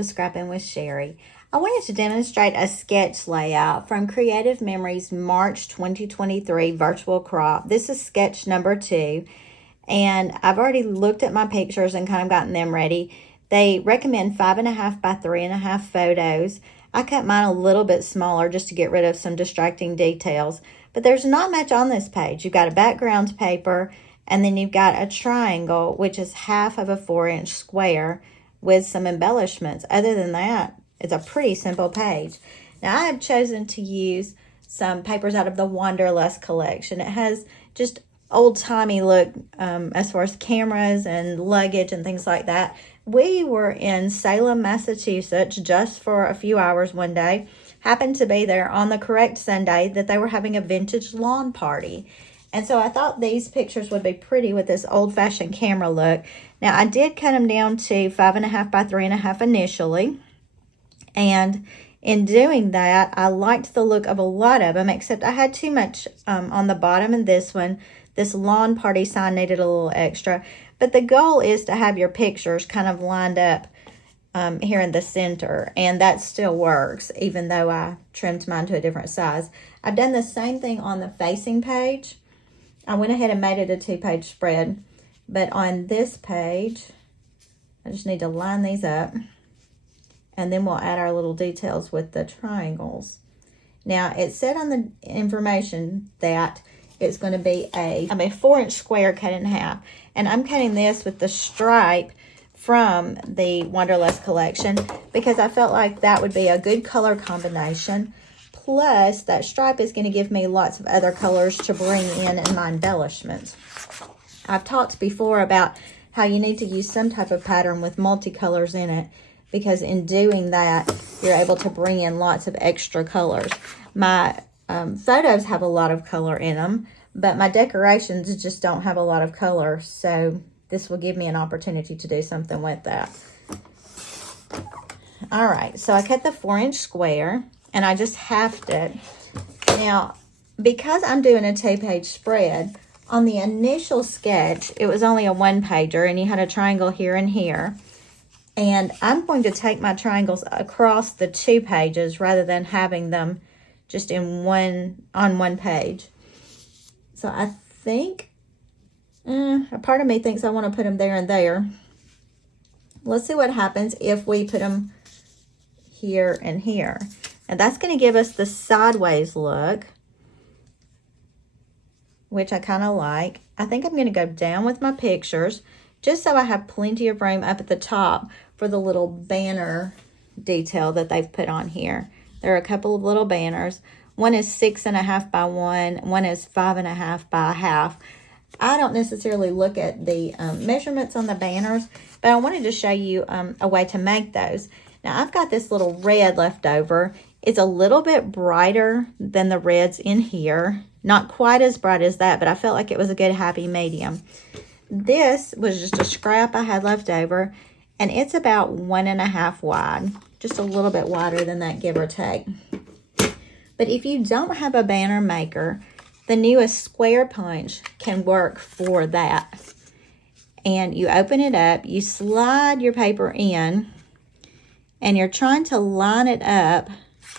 to Scrappin with Sheri. I wanted to demonstrate a sketch layout from Creative Memories March 2023 Virtual Crop. This is sketch number 2, and I've already looked at my pictures and kind of gotten them ready. They recommend 5.5 by 3.5 photos. I cut mine a little bit smaller just to get rid of some distracting details, but there's not much on this page. You've got a background paper, and then you've got a triangle, which is half of a 4-inch square with some embellishments. Other than that, it's a pretty simple page. Now, I have chosen to use some papers out of the Wanderlust collection. It has just old-timey look as far as cameras and luggage and things like that. We were in Salem, Massachusetts just for a few hours one day. Happened to be there on the correct Sunday that they were having a vintage lawn party. And so I thought these pictures would be pretty with this old-fashioned camera look. Now, I did cut them down to 5.5 by 3.5 initially. And in doing that, I liked the look of a lot of them, except I had too much on the bottom of this one. This lawn party sign needed a little extra. But the goal is to have your pictures kind of lined up here in the center. And that still works, even though I trimmed mine to a different size. I've done the same thing on the facing page. I went ahead and made it a 2-page spread. But on this page, I just need to line these up. And then we'll add our little details with the triangles. Now, it said on the information that it's going to be a 4-inch square cut in half. And I'm cutting this with the stripe from the Wanderlust collection because I felt like that would be a good color combination. Plus, that stripe is going to give me lots of other colors to bring in my embellishments. I've talked before about how you need to use some type of pattern with multicolors in it, because in doing that, you're able to bring in lots of extra colors. My photos have a lot of color in them, but my decorations just don't have a lot of color, so this will give me an opportunity to do something with that. All right, so I cut the 4-inch square, and I just halved it. Now, because I'm doing a 2-page spread, on the initial sketch, it was only a 1-pager, and you had a triangle here and here. And I'm going to take my triangles across the 2 pages rather than having them just on one page. So I think, a part of me thinks I want to put them there and there. Let's see what happens if we put them here and here. And that's going to give us the sideways look, which I kind of like. I think I'm going to go down with my pictures just so I have plenty of room up at the top for the little banner detail that they've put on here. There are a couple of little banners. One is 6.5 by 1. One is 5.5 by 1/2. I don't necessarily look at the measurements on the banners, but I wanted to show you a way to make those. Now, I've got this little red left over. It's a little bit brighter than the reds in here. Not quite as bright as that, but I felt like it was a good happy medium. This was just a scrap I had left over, and it's about 1.5 wide, just a little bit wider than that, give or take. But if you don't have a banner maker, the newest square punch can work for that. And you open it up, you slide your paper in, and you're trying to line it up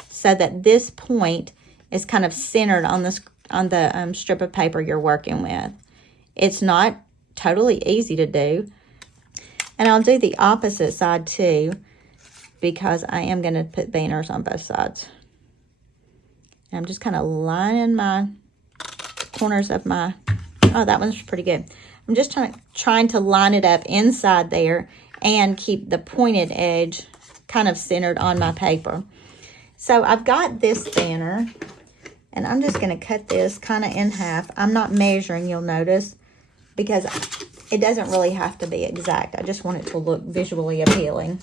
so that this point is kind of centered on the strip of paper you're working with. It's not totally easy to do. And I'll do the opposite side too, because I am going to put banners on both sides. And I'm just kind of lining my corners of my, oh, that one's pretty good. I'm just trying to line it up inside there and keep the pointed edge kind of centered on my paper. So I've got this banner, and I'm just going to cut this kind of in half. I'm not measuring, you'll notice, because it doesn't really have to be exact. I just want it to look visually appealing.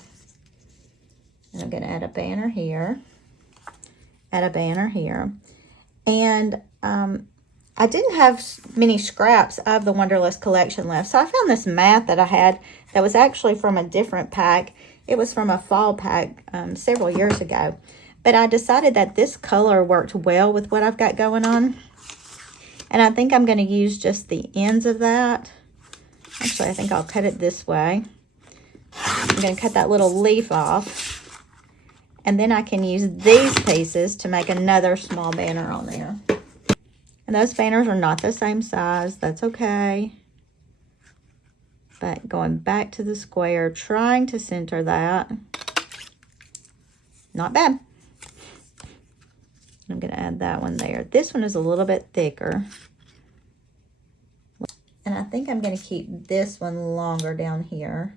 And I'm going to add a banner here, add a banner here. And I didn't have many scraps of the Wanderlust collection left, so I found this mat that I had that was actually from a different pack. It was from a fall pack several years ago. But I decided that this color worked well with what I've got going on. And I think I'm going to use just the ends of that. Actually, I think I'll cut it this way. I'm going to cut that little leaf off. And then I can use these pieces to make another small banner on there. And those banners are not the same size. That's okay. But going back to the square, trying to center that. Not bad. I'm going to add that one there. This one is a little bit thicker. And I think I'm going to keep this one longer down here.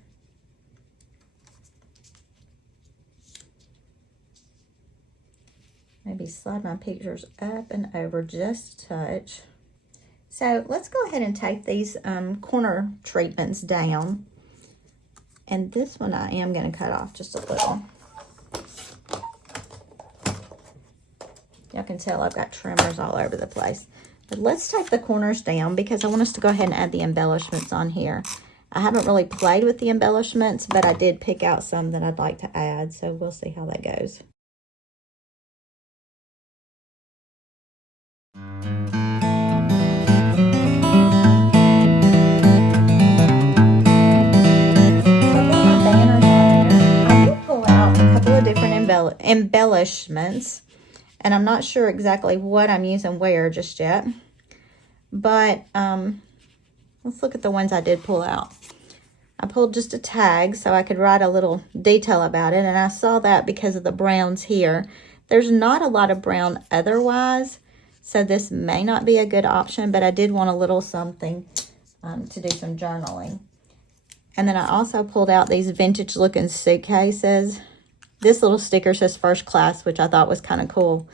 Maybe slide my pictures up and over just a touch. So let's go ahead and take these corner treatments down. And this one I am going to cut off just a little. Y'all can tell I've got trimmers all over the place. But let's take the corners down because I want us to go ahead and add the embellishments on here. I haven't really played with the embellishments, but I did pick out some that I'd like to add. So we'll see how that goes. Embellishments, and I'm not sure exactly what I'm using where just yet, but let's look at the ones I did pull out. I pulled just a tag so I could write a little detail about it, and I saw that because of the browns here. There's not a lot of brown otherwise, so this may not be a good option, but I did want a little something to do some journaling. And then I also pulled out these vintage looking suitcases. This little sticker says first class, which I thought was kind of cool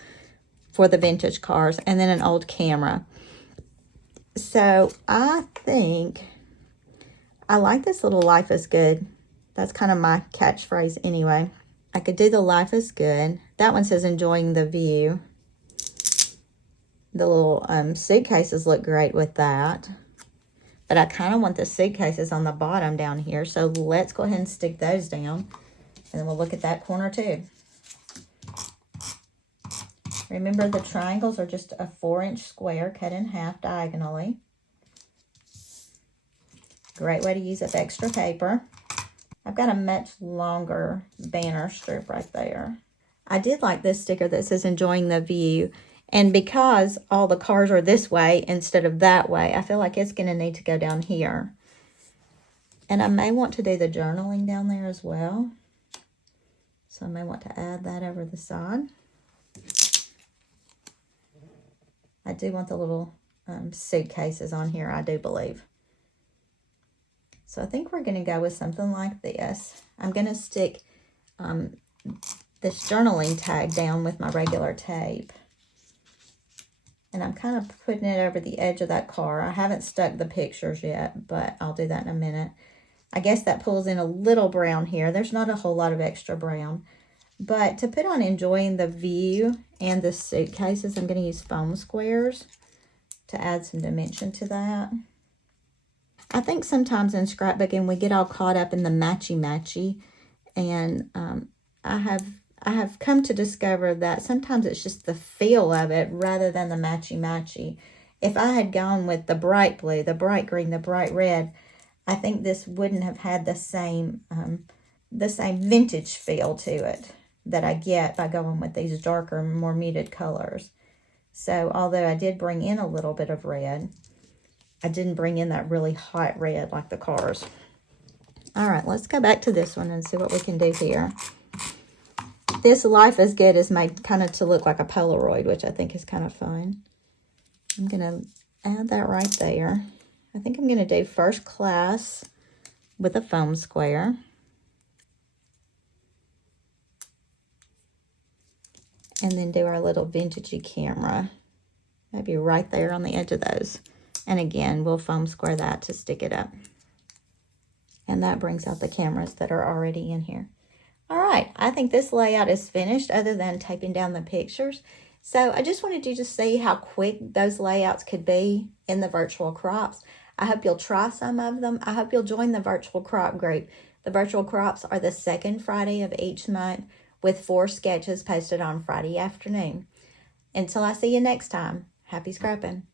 for the vintage cars. And then an old camera. So I think I like this little life is good. That's kind of my catchphrase anyway. I could do the life is good. That one says enjoying the view. The little suitcases look great with that. But I kind of want the suitcases on the bottom down here. So let's go ahead and stick those down. And then we'll look at that corner too. Remember, the triangles are just a 4-inch square cut in half diagonally. Great way to use up extra paper. I've got a much longer banner strip right there. I did like this sticker that says enjoying the view. And because all the cars are this way instead of that way, I feel like it's going to need to go down here. And I may want to do the journaling down there as well. So I may want to add that over the side. I do want the little suitcases on here, I do believe. So I think we're going to go with something like this. I'm going to stick this journaling tag down with my regular tape. And I'm kind of putting it over the edge of that car. I haven't stuck the pictures yet, but I'll do that in a minute. I guess that pulls in a little brown here. There's not a whole lot of extra brown. But to put on enjoying the view and the suitcases, I'm going to use foam squares to add some dimension to that. I think sometimes in scrapbooking we get all caught up in the matchy-matchy. And I have come to discover that sometimes it's just the feel of it rather than the matchy-matchy. If I had gone with the bright blue, the bright green, the bright red, I think this wouldn't have had the same vintage feel to it that I get by going with these darker, more muted colors. So although I did bring in a little bit of red, I didn't bring in that really hot red like the cars. All right, let's go back to this one and see what we can do here. This life is good is made kind of to look like a Polaroid, which I think is kind of fun. I'm going to add that right there. I think I'm going to do first class with a foam square. And then do our little vintagey camera. Maybe right there on the edge of those. And again, we'll foam square that to stick it up. And that brings out the cameras that are already in here. All right, I think this layout is finished other than taping down the pictures. So I just wanted you to see how quick those layouts could be in the virtual crops. I hope you'll try some of them. I hope you'll join the virtual crop group. The virtual crops are the second Friday of each month with 4 sketches posted on Friday afternoon. Until I see you next time, happy scrapping.